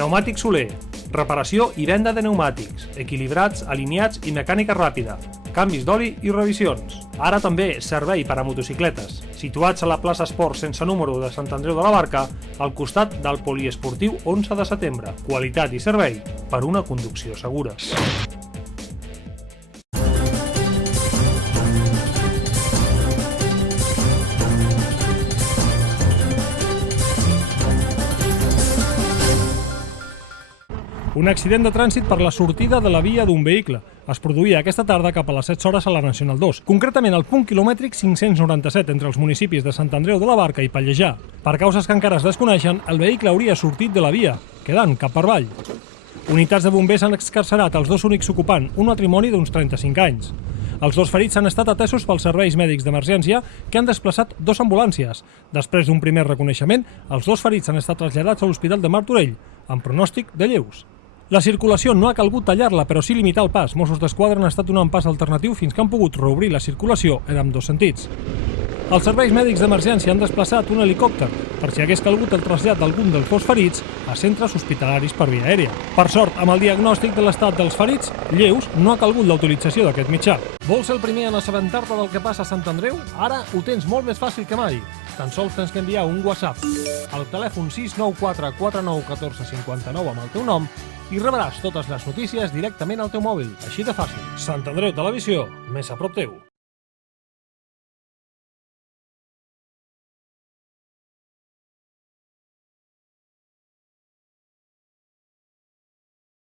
Pneumàtic Soler. Reparació i venda de pneumàtics, equilibrats, alineats i mecànica ràpida, canvis d'oli i revisions. Ara també servei per a motocicletes, situats a la plaça Esport sense número de Sant Andreu de la Barca, al costat del poliesportiu 11 de setembre. Qualitat i servei per una conducció segura. Un accident de trànsit per la sortida de la via d'un vehicle. Es produïa aquesta tarda cap a les 7 hores a la Nacional 2, concretament al punt quilomètric 597 entre els municipis de Sant Andreu de la Barca i Pallejà. Per causes que encara es desconeixen, el vehicle hauria sortit de la via, quedant cap per avall. Unitats de bombers han excarcerat els dos únics ocupants, un matrimoni d'uns 35 anys. Els dos ferits han estat atesos pels serveis mèdics d'emergència que han desplaçat dos ambulàncies. Després d'un primer reconeixement, els dos ferits han estat traslladats a l'Hospital de Martorell, amb pronòstic de lleus. La circulació no ha calgut tallar-la, però sí limitar el pas. Mossos d'Esquadra han estat donant pas alternatiu fins que han pogut reobrir la circulació en ambdós sentits. Els serveis mèdics d'emergència han desplaçat un helicòpter per si hagués calgut el trasllat d'algun dels dos ferits a centres hospitalaris per via aèria. Per sort, amb el diagnòstic de l'estat dels ferits, lleus, no ha calgut la utilització d'aquest mitjà. Vols ser el primer en assabentar-te del que passa a Sant Andreu? Ara ho tens molt més fàcil que mai. Tan sols tens que enviar un WhatsApp al telèfon 694 49 14 59 amb el teu nom i rebràs totes les notícies directament al teu mòbil. Així de fàcil. Sant Andreu Televisió, més a prop teu.